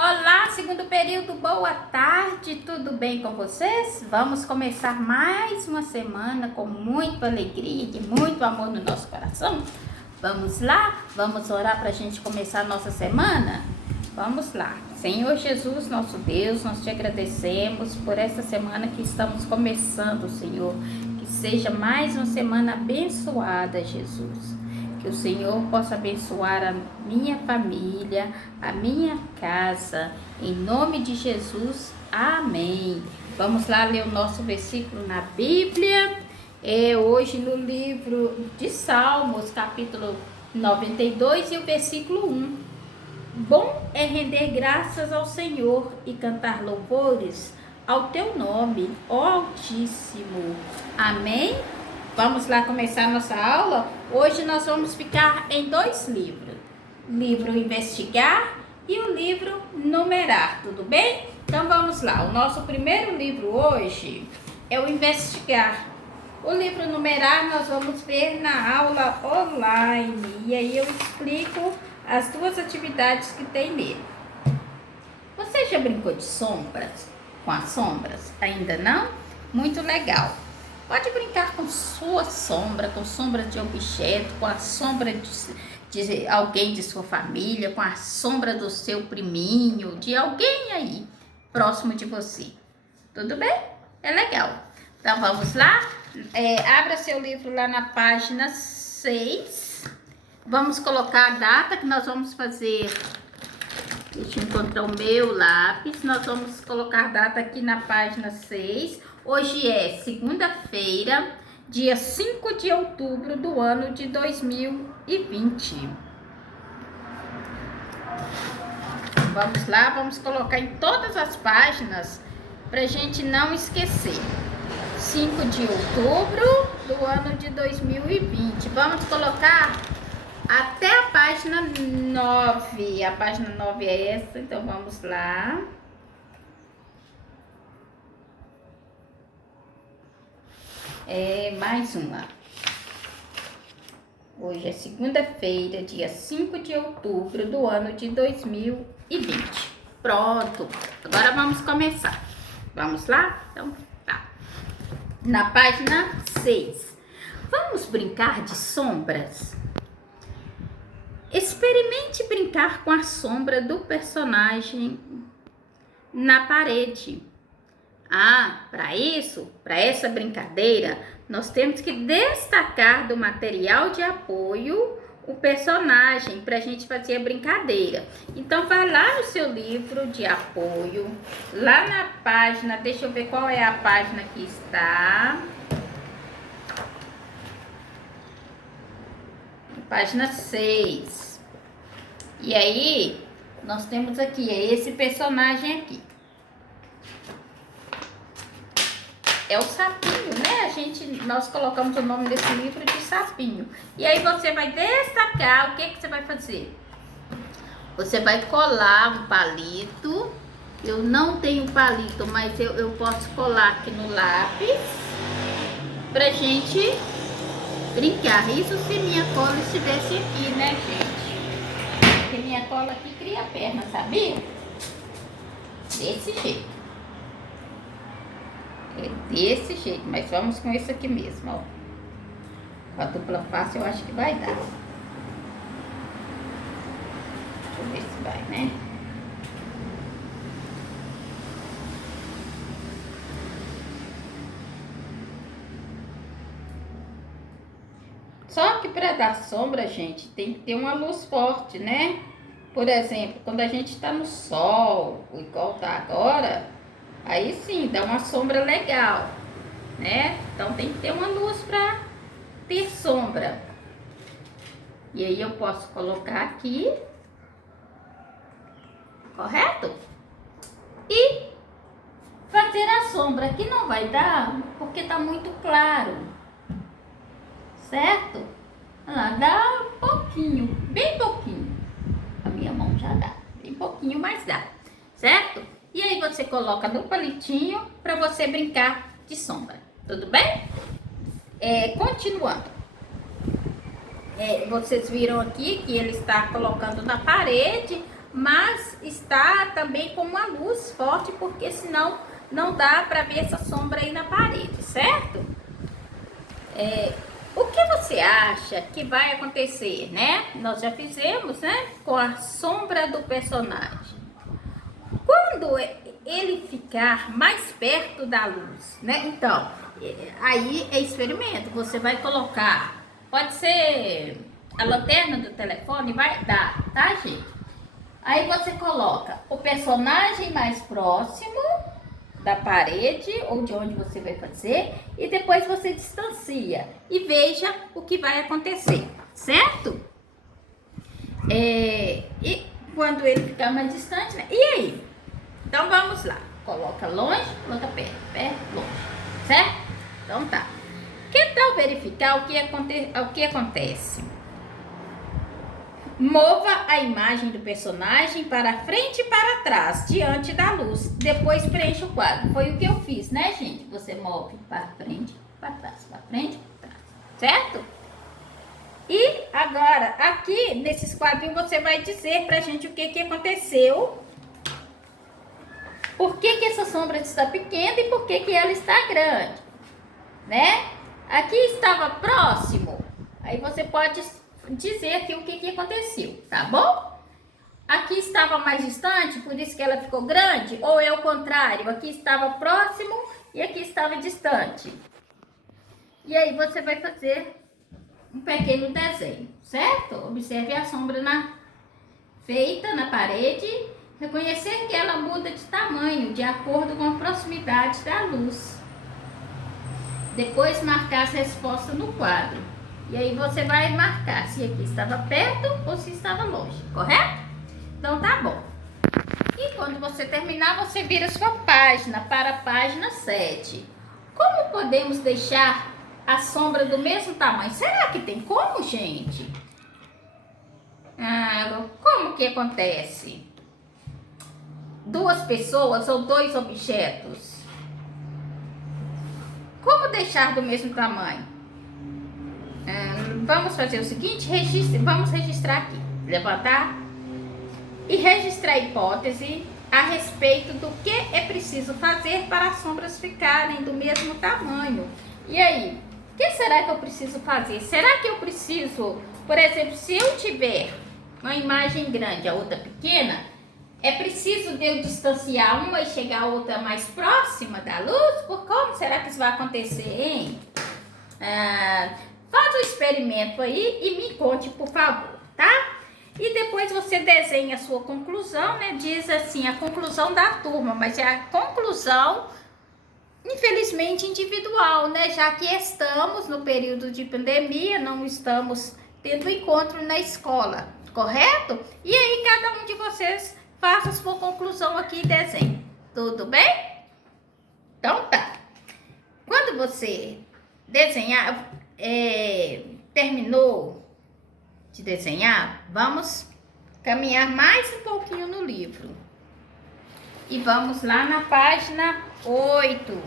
Olá, segundo período, boa tarde, tudo bem com vocês? Vamos começar mais uma semana com muita alegria e muito amor no nosso coração? Vamos lá? Vamos orar para a gente começar a nossa semana? Vamos lá. Senhor Jesus, nosso Deus, nós te agradecemos por essa semana que estamos começando, Senhor. Que seja mais uma semana abençoada, Jesus. Que o Senhor possa abençoar a minha família, a minha casa, em nome de Jesus, amém. Vamos lá ler o nosso versículo na Bíblia, hoje no livro de Salmos, capítulo 92 e o versículo 1. Bom é render graças ao Senhor e cantar louvores ao teu nome, ó Altíssimo. Amém? Vamos lá começar a nossa aula? Hoje nós vamos ficar em dois livros. O livro Investigar e o livro Numerar, tudo bem? Então vamos lá. O nosso primeiro livro hoje é o Investigar. O livro Numerar nós vamos ver na aula online. E aí eu explico as duas atividades que tem nele. Você já brincou de sombras? Com as sombras? Ainda não? Muito legal. Pode brincar com sua sombra, com sombra de objeto, com a sombra de alguém de sua família, com a sombra do seu priminho, de alguém aí próximo de você. Tudo bem? É legal. Então vamos lá? Abra seu livro lá na página 6. Vamos colocar a data que nós vamos fazer. Deixa eu encontrar o meu lápis. Nós vamos colocar a data aqui na página 6. Hoje é segunda-feira, dia 5 de outubro do ano de 2020. Vamos lá, vamos colocar em todas as páginas para a gente não esquecer. 5 de outubro do ano de 2020. Vamos colocar até a página 9. A página 9 é essa, então vamos lá. Mais uma. Hoje é segunda-feira, dia 5 de outubro do ano de 2020. Pronto. Agora vamos começar. Vamos lá? Então, tá. Na página 6. Vamos brincar de sombras? Experimente brincar com a sombra do personagem na parede. Para essa brincadeira, nós temos que destacar do material de apoio o personagem para a gente fazer a brincadeira. Então, vai lá no seu livro de apoio, lá na página, deixa eu ver qual é a página que está. Página 6. E aí, nós temos aqui, esse personagem aqui. É o sapinho, né? Nós colocamos o nome desse livro de sapinho. E aí você vai destacar, o que você vai fazer? Você vai colar um palito. Eu não tenho palito, mas eu posso colar aqui no lápis pra gente brincar. Isso se minha cola estivesse aqui, né, gente? Porque minha cola aqui cria perna, sabia? Desse jeito. É desse jeito, mas vamos com esse aqui mesmo, ó. Com a dupla face eu acho que vai dar. Deixa eu ver se vai, né? Só que para dar sombra, gente, tem que ter uma luz forte, né? Por exemplo, quando a gente tá no sol, igual tá agora, aí sim, dá uma sombra legal, né? Então tem que ter uma luz para ter sombra. E aí eu posso colocar aqui, correto? E fazer a sombra. Aqui não vai dar, porque tá muito claro, certo? Dá um pouquinho, bem pouquinho. A minha mão já dá, bem pouquinho, mas dá, certo? E aí você coloca no palitinho para você brincar de sombra, tudo bem? Continuando. Vocês viram aqui que ele está colocando na parede, mas está também com uma luz forte, porque senão não dá para ver essa sombra aí na parede, certo? O que você acha que vai acontecer, né? Nós já fizemos, né? Com a sombra do personagem. Quando ele ficar mais perto da luz, né? Então, aí é experimento. Você vai colocar, pode ser a lanterna do telefone, vai dar, tá, gente? Aí você coloca o personagem mais próximo da parede ou de onde você vai fazer e depois você distancia e veja o que vai acontecer, certo? E quando ele ficar mais distante, né? E aí? Então vamos lá, coloca longe, coloca perto, longe, certo? Então tá. Que tal verificar o que acontece? Mova a imagem do personagem para frente e para trás, diante da luz. Depois preencha o quadro. Foi o que eu fiz, né, gente? Você move para frente, para trás, para frente, para trás. Certo? E agora, aqui nesses quadrinhos, você vai dizer pra gente o que aconteceu. Por que essa sombra está pequena e por que ela está grande, né? Aqui estava próximo. Aí você pode dizer aqui o que aconteceu, tá bom? Aqui estava mais distante, por isso que ela ficou grande, ou é o contrário, aqui estava próximo e aqui estava distante. E aí você vai fazer um pequeno desenho, certo? Observe a sombra feita na parede, reconhecer que ela muda de tamanho de acordo com a proximidade da luz. Depois marcar as respostas no quadro. E aí você vai marcar se aqui estava perto ou se estava longe, correto? Então tá bom. E quando você terminar, você vira sua página para a página 7. Como podemos deixar a sombra do mesmo tamanho? Será que tem como, gente? Como que acontece? Duas pessoas ou dois objetos? Como deixar do mesmo tamanho? Vamos fazer o seguinte, vamos registrar aqui, levantar e registrar a hipótese a respeito do que é preciso fazer para as sombras ficarem do mesmo tamanho. E aí, o que será que eu preciso fazer? Será que eu preciso, por exemplo, se eu tiver uma imagem grande e a outra pequena, é preciso de eu distanciar uma e chegar a outra mais próxima da luz? Por como será que isso vai acontecer, hein? Faz o experimento aí e me conte, por favor, tá? E depois você desenha a sua conclusão, né? Diz assim, a conclusão da turma, mas é a conclusão, infelizmente, individual, né? Já que estamos no período de pandemia, não estamos tendo encontro na escola, correto? E aí cada um de vocês faça a sua conclusão aqui e desenhe. Tudo bem? Então tá. Quando você desenhar, terminou de desenhar, vamos caminhar mais um pouquinho no livro. E vamos lá na página 8.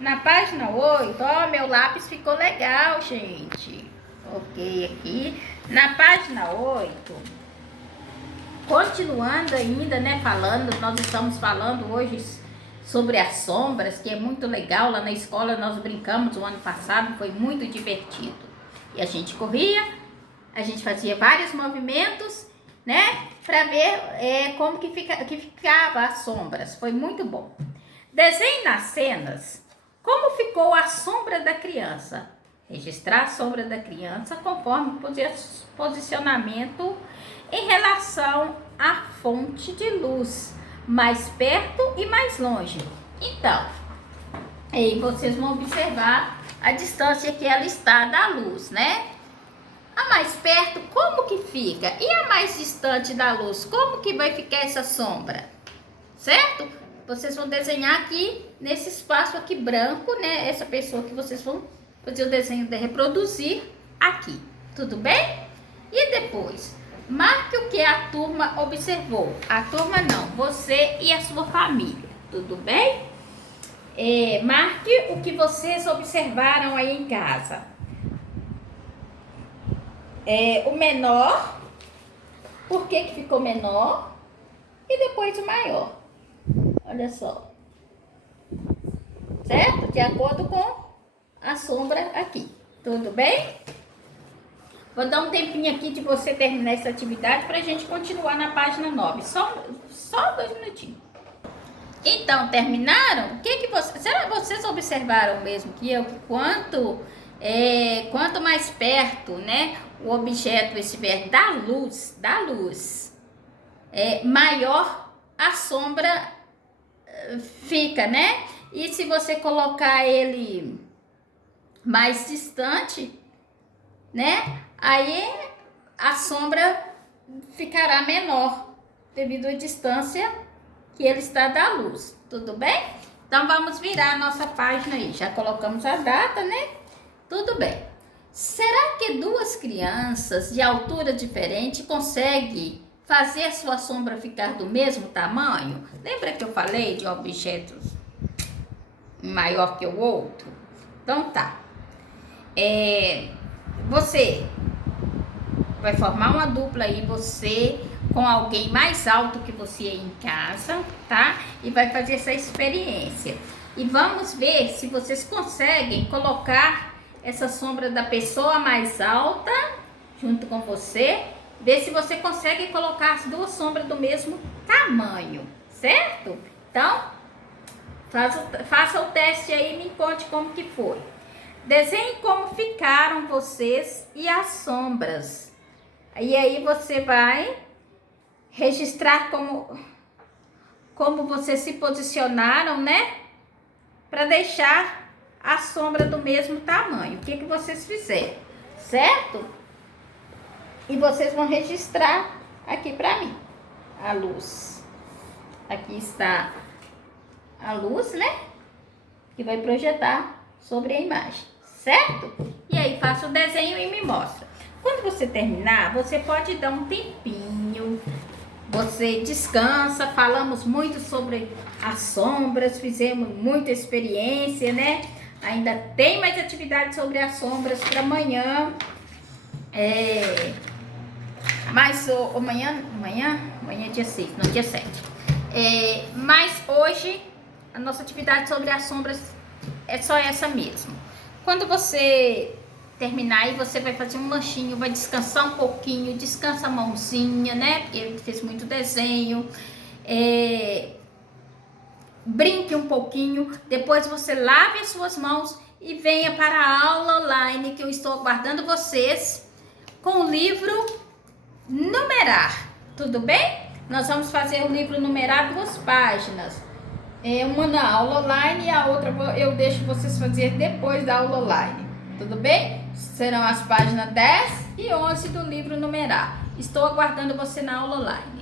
Na página 8, ó, meu lápis ficou legal, gente. Ok, aqui. Na página 8, continuando ainda, né, nós estamos falando hoje sobre as sombras, que é muito legal. Lá na escola nós brincamos o ano passado, foi muito divertido. E a gente corria, a gente fazia vários movimentos, né, para ver como que ficava as sombras. Foi muito bom. Desenhe nas cenas como ficou a sombra da criança. Registrar a sombra da criança conforme o posicionamento em relação à fonte de luz, mais perto e mais longe. Então, aí vocês vão observar a distância que ela está da luz, né? A mais perto, como que fica? E a mais distante da luz, como que vai ficar essa sombra? Certo? Vocês vão desenhar aqui, nesse espaço aqui branco, né? Essa pessoa que vocês vão fazer o desenho de reproduzir aqui. Tudo bem? E depois, marque o que a turma observou. A turma não, você e a sua família. Tudo bem? Marque o que vocês observaram aí em casa. O menor, por que ficou menor? e depois o maior. Olha só. Certo? De acordo com a sombra aqui. Tudo bem? Vou dar um tempinho aqui de você terminar essa atividade para a gente continuar na página 9. Só 2 minutinhos. Então, terminaram? Será que vocês observaram mesmo que quanto mais perto, né, o objeto estiver da luz, maior a sombra fica, né? E se você colocar ele mais distante, né, aí a sombra ficará menor devido à distância que ele está da luz, tudo bem? Então vamos virar a nossa página aí, já colocamos a data, né? Tudo bem. Será que 2 crianças de altura diferente conseguem fazer a sua sombra ficar do mesmo tamanho? Lembra que eu falei de objetos maior que o outro? Então tá. Você vai formar uma dupla aí, você com alguém mais alto que você aí em casa, tá? E vai fazer essa experiência. E vamos ver se vocês conseguem colocar essa sombra da pessoa mais alta junto com você. Ver se você consegue colocar as 2 sombras do mesmo tamanho, certo? Então, faça o teste aí e me conte como que foi. Desenhe como ficaram vocês e as sombras. E aí você vai registrar como vocês se posicionaram, né? Para deixar a sombra do mesmo tamanho. O que vocês fizeram, certo? E vocês vão registrar aqui para mim a luz. Aqui está a luz, né? Que vai projetar sobre a imagem, certo? E aí faça o desenho e me mostra. Quando você terminar, você pode dar um tempinho. Você descansa, falamos muito sobre as sombras, fizemos muita experiência, né? Ainda tem mais atividades sobre as sombras para amanhã. Mas amanhã é dia 6, não, dia 7. Mas hoje a nossa atividade sobre as sombras é só essa mesmo. Quando você terminar aí, você vai fazer um lanchinho, vai descansar um pouquinho, descansa a mãozinha, né? Porque ele fez muito desenho. Brinque um pouquinho, depois você lave as suas mãos e venha para a aula online que eu estou aguardando vocês com o livro Numerar, tudo bem? Nós vamos fazer o livro Numerar 2 páginas. Uma na aula online e a outra eu deixo vocês fazer depois da aula online, tudo bem? Serão as páginas 10 e 11 do livro Numerar. Estou aguardando você na aula online.